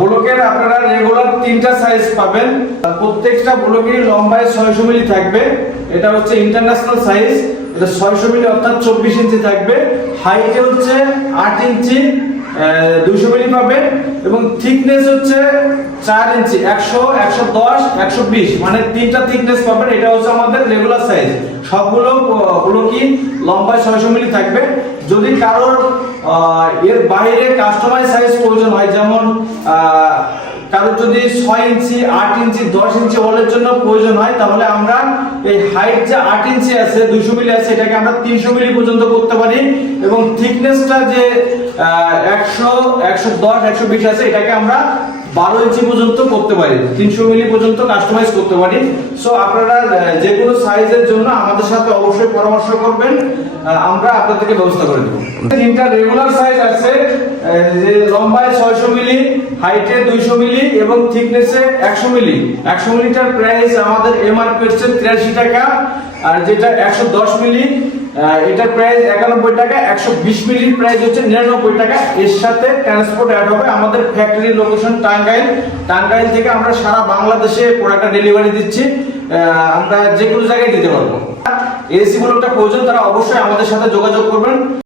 ব্লকের আপনারা রেগুলার তিনটা সাইজ পাবেন। প্রত্যেকটা ব্লকের লম্বায় 600 মিলি থাকবে। এটা হচ্ছে ইন্টারন্যাশনাল সাইজ, এটা 600 মিলি অর্থাৎ 24 ইঞ্চি থাকবে। হাইটে হচ্ছে 8 ইঞ্চি 200 মিলি পাবেন এবং থিকনেস হচ্ছে 4 ইঞ্চি 100 110 120 মানে তিনটা থিকনেস পাবেন। এটা হচ্ছে আমাদের রেগুলার সাইজ। সবগুলো ব্লকই লম্বায় 600 মিলি থাকবে। যদি কারোর এর বাইরে কাস্টমাইজ সাইজ প্রয়োজন হয়, যেমন কারোর যদি 6 ইঞ্চি 8 ইঞ্চি 10 ইঞ্চি ওয়ালের জন্য প্রয়োজন হয়, তাহলে আমরা এই হাইট যে 8 ইঞ্চি আছে 200 মিলি আছে এটাকে আমরা 300 মিলি পর্যন্ত করতে পারি এবং থিকনেসটা যে 100 110 120 আছে এটাকে আমরা 12 ইঞ্চি পর্যন্ত করতে পারি, 300 মিলি পর্যন্ত কাস্টমাইজ করতে পারি। সো আপনারা যে কোনো সাইজের জন্য আমাদের সাথে অবশ্যই পরামর্শ করবেন, আমরা আপনাদেরকে ব্যবস্থা করে দেব। তিনটা রেগুলার সাইজ আছে, যে লম্বায় 600 মিলি, হাইটে 200 মিলি এবং থিকনেসে 100 মিলি। 100 মিলিটার প্রাইস আমাদের এমআরপি হচ্ছে 83 টাকা, আর যেটা 110 মিলি এটার প্রাইস 91 টাকা। 120 মিলির প্রাইস হচ্ছে 99 টাকা। এর সাথে ট্রান্সপোর্ট অ্যাড হবে। আমাদের ফ্যাক্টরি লোকেশন টাঙ্গাইল থেকে আমরা সারা বাংলাদেশে প্রোডাক্টটা ডেলিভারি দিচ্ছি। আমরা যে কোনো জায়গায় দিতে পারবো। এসি ব্লকটা প্রয়োজন তারা অবশ্যই আমাদের সাথে যোগাযোগ করবেন।